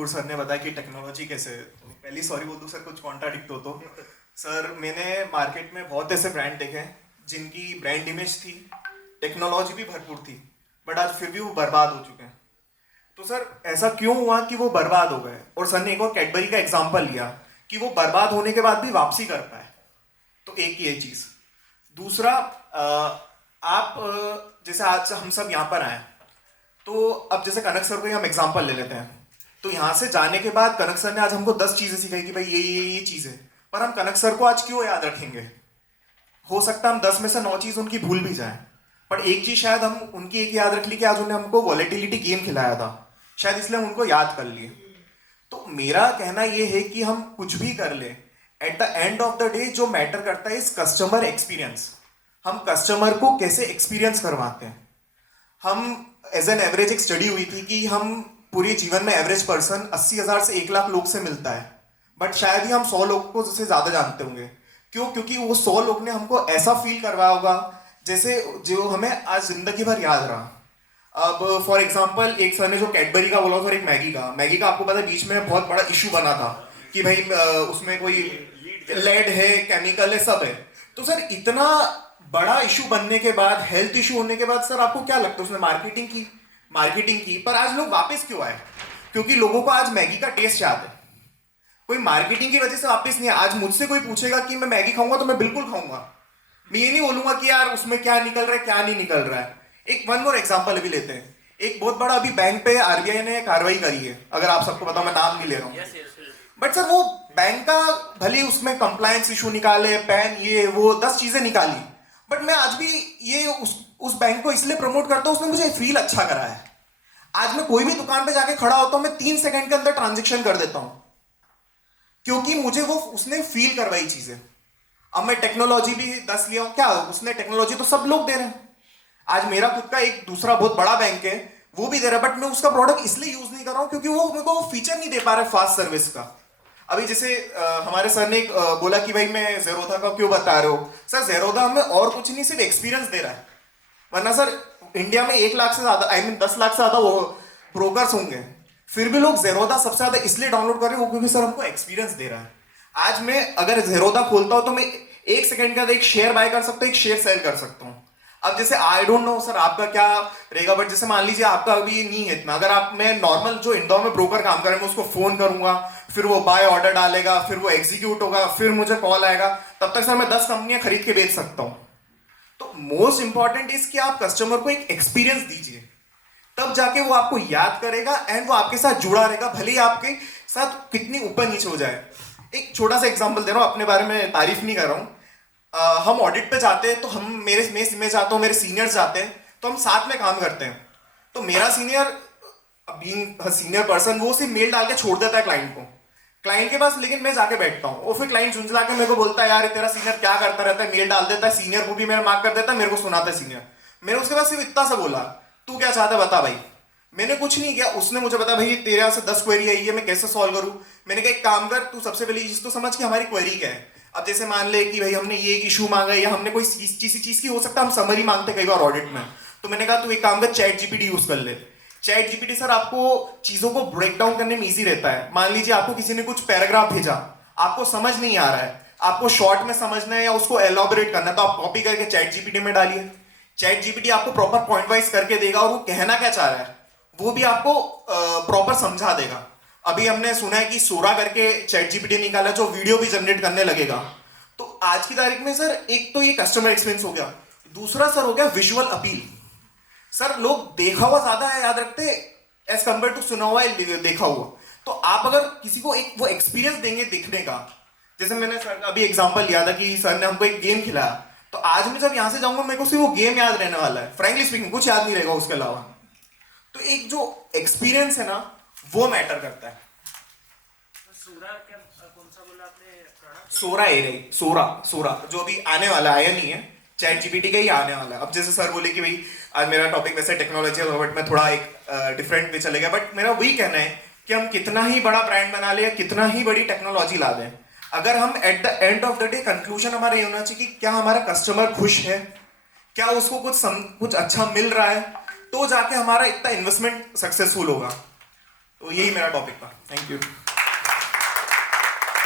अंकुर sir ने बताया कि टेक्नोलॉजी कैसे है। तो पहली सॉरी बोल दूं सर, कुछ कॉन्ट्राडिक्ट हो तो। सर मैंने मार्केट में बहुत ऐसे ब्रांड देखे हैं जिनकी ब्रांड इमेज थी, टेक्नोलॉजी भी भरपूर थी, बट आज फिर भी वो बर्बाद हो चुके हैं। तो सर ऐसा क्यों हुआ कि वो बर्बाद हो गए? और सर ने एक और कैडबरी का एग्जाम्पल लिया कि वो बर्बाद होने के बाद भी वापसी कर पाए। तो एक ये चीज। दूसरा, आप जैसे आज हम सब यहाँ पर आए, तो अब जैसे कनक सर को ही हम एग्जांपल ले लेते हैं। तो यहाँ से जाने के बाद कनक सर ने आज हमको 10 चीजें सिखाई कि भाई ये चीज है, पर हम कनक सर को आज क्यों याद रखेंगे? हो सकता है हम 10 में से 9 चीज उनकी भूल भी जाएं, पर एक चीज शायद हम उनकी एक याद रख ली कि आज उन्होंने हमको वॉलेटिलिटी गेम खिलाया था, शायद इसलिए हम उनको याद कर लिए। तो मेरा कहना यह है कि हम कुछ भी कर ले, at the end of the day जो मैटर करता है इस कस्टमर एक्सपीरियंस। हम कस्टमर को कैसे एक्सपीरियंस करवाते हैं। हम एज एन एवरेज एक स्टडी हुई थी कि हम पूरे जीवन में एवरेज पर्सन 80,000 से 1 लाख लोग से मिलता है, बट शायद ही हम 100 लोग को से ज्यादा जानते होंगे। क्यों? क्योंकि वो 100 लोग ने हमको ऐसा फील करवाया होगा जैसे जो हमें आज जिंदगी भर याद रहा। अब फॉर एग्जाम्पल, एक सर ने जो कैडबरी का बोला था और एक मैगी का आपको पता है बीच में बहुत बड़ा इशू बना था कि भाई उसमें कोई लेड है, केमिकल है, सब है। तो सर इतना बड़ा इशू बनने के बाद, हेल्थ इशू होने के बाद, सर आपको क्या लगता है उसने मार्केटिंग की, पर आज लोग वापस क्यों आए? क्योंकि लोगों को आज मैगी का टेस्ट याद है। कोई मार्केटिंग की वजह से वापस नहीं है। आज मुझसे कोई पूछेगा कि मैं मैगी खाऊंगा तो मैं बिल्कुल खाऊंगा। मैं ये नहीं बोलूंगा कि यार उसमें क्या निकल रहा है क्या नहीं निकल रहा है। एक वन और एग्जांपल अभी लेते हैं। एक बहुत बड़ा अभी बैंक पे आरबीआई ने कार्रवाई करी है, अगर आप सबको पता, मैं नाम नहीं ले रहा हूँ। बट सर वो बैंक का भले उसमें कंप्लायंस इशू निकाले, पैन, ये वो 10 चीजें निकाली, बट मैं आज भी ये उस बैंक को इसलिए प्रमोट करता हूं, उसने मुझे फील अच्छा करा है। आज मैं कोई भी दुकान पे जाके खड़ा होता हूं, मैं 3 सेकंड के अंदर ट्रांजेक्शन कर देता हूं, क्योंकि मुझे वो उसने फील करवाई चीजें। अब मैं टेक्नोलॉजी भी 10 लिया हूं, क्या उसने टेक्नोलॉजी तो सब लोग दे रहे हैं। आज मेरा खुद का एक दूसरा बहुत बड़ा बैंक है, वो भी दे रहा है, बट मैं उसका प्रोडक्ट इसलिए यूज नहीं कर रहा हूं क्योंकि वो मेरे को फीचर नहीं दे पा रहा है फास्ट सर्विस का। अभी जैसे हमारे सर ने बोला कि भाई मैं जेरोधा का क्यों बता रहे हो? सर जेरोधा हमें और कुछ नहीं, सिर्फ एक्सपीरियंस दे रहा है। वरना सर इंडिया में 1 लाख से ज्यादा, आई मीन 10 लाख से ज्यादा वो ब्रोकर्स होंगे, फिर भी लोग जेरोधा सबसे ज्यादा इसलिए डाउनलोड कर रहे हो क्योंकि सर हमको एक्सपीरियंस दे रहा है। आज मैं अगर जेरोधा खोलता हूं तो मैं 1 सेकंड के अंदर एक शेयर बाय कर सकता हूं, एक शेयर सेल कर सकता हूं। अब जैसे आई डोंट नो सर आपका क्या रहेगा, बट जैसे मान लीजिए आपका अभी नहीं है इतना, अगर आप, मैं नॉर्मल जो इंदौर में ब्रोकर काम कर रहे हैं, मैं उसको फोन करूंगा, फिर वो बाय ऑर्डर डालेगा, फिर वो एग्जीक्यूट होगा, फिर मुझे कॉल आएगा, तब तक सर मैं 10 कंपनियां खरीद के बेच सकता हूं। तो मोस्ट इंपॉर्टेंट इज कि आप कस्टमर को एक एक्सपीरियंस दीजिए, तब जाके वो आपको याद करेगा एंड वो आपके साथ जुड़ा रहेगा, भले ही आपके साथ कितनी ऊपर नीचे हो जाए। एक छोटा सा एग्जांपल दे रहा हूं, अपने बारे में तारीफ नहीं कर रहा हूं। हम ऑडिट पे जाते हैं तो हम मैं जाता हूँ, मेरे सीनियर्स जाते हैं, तो हम साथ में काम करते हैं। तो मेरा सीनियर, बीइंग सीनियर पर्सन, वो सिर्फ मेल डाल के छोड़ देता है क्लाइंट के पास, लेकिन मैं जाके बैठता हूँ। वो फिर क्लाइंट झुंझला के मेरे को बोलता है यार तेरा सीनियर क्या करता रहता है, मेल डाल देता है, सीनियर को भी मेरा मार्क कर देता है, मेरे को सुनाता है सीनियर। मैंने उसके बाद सिर्फ इतना सा बोला, तू क्या चाहता है बता भाई। मैंने कुछ नहीं किया, उसने मुझे बताया भाई तेरे यहाँ से 10 क्वेरी आई है, मैं कैसे सॉल्व करूँ। मैंने कहा एक काम कर, तू सबसे पहली चीज तो समझ कि हमारी क्वेरी क्या है। अब जैसे मान ले कि भाई हमने ये इशू मांगा है या हमने कोई चीज की, हो सकता है हम समरी मांगते कई बार ऑडिट में, तो मैंने कहा तू एक काम कर, चैट जीपीटी यूज कर ले। चैट जीपीटी सर आपको चीजों को ब्रेक डाउन करने में इजी रहता है। मान लीजिए आपको किसी ने कुछ पैराग्राफ भेजा, आपको समझ नहीं आ रहा है, आपको शॉर्ट में समझना है या उसको एलॉबरेट करना है, तो आप कॉपी करके चैट जीपीटी में डालिए। चैट जीपीटी आपको प्रॉपर पॉइंट वाइज करके देगा और वो कहना क्या चाह रहा है वो भी आपको प्रॉपर समझा देगा। अभी हमने सुना है कि सोरा करके चैट जीपीटी निकाला जो वीडियो भी जनरेट करने लगेगा। तो आज की तारीख में सर एक तो ये कस्टमर एक्सपीरियंस हो गया, दूसरा सर हो गया विजुअल अपील। सर लोग देखा हुआ ज्यादा है याद रखते एज कंपेयर टू सुना हुआ देखा हुआ। तो आप अगर किसी को एक वो एक्सपीरियंस देंगे देखने का, जैसे मैंने सर अभी एग्जांपल लिया था कि सर ने हमको एक गेम खिलाया, तो आज मैं जब यहां से जाऊंगा मेरे को सिर्फ वो गेम याद रहने वाला है, फ्रैंकली स्पीकिंग कुछ याद नहीं रहेगा उसके अलावा। तो एक जो एक्सपीरियंस है ना वो मैटर करता है। सोरा जो अभी आने वाला आया नहीं है, चैट जीपीटी का ही आने वाला है। अब जैसे सर बोले कि भाई आज मेरा टॉपिक वैसे टेक्नोलॉजी है, बट मैं थोड़ा एक डिफरेंट पे चले गया, बट मेरा वही कहना है कि हम कितना ही बड़ा ब्रांड बना ले या कितना ही बड़ी टेक्नोलॉजी ला दें, अगर हम at the end of the day conclusion हमारा ये होना चाहिए कि क्या हमारा कस्टमर खुश है, क्या उसको कुछ अच्छा मिल रहा है, तो जाके हमारा इतना इन्वेस्टमेंट सक्सेसफुल होगा। तो यही मेरा टॉपिक था। Thank you.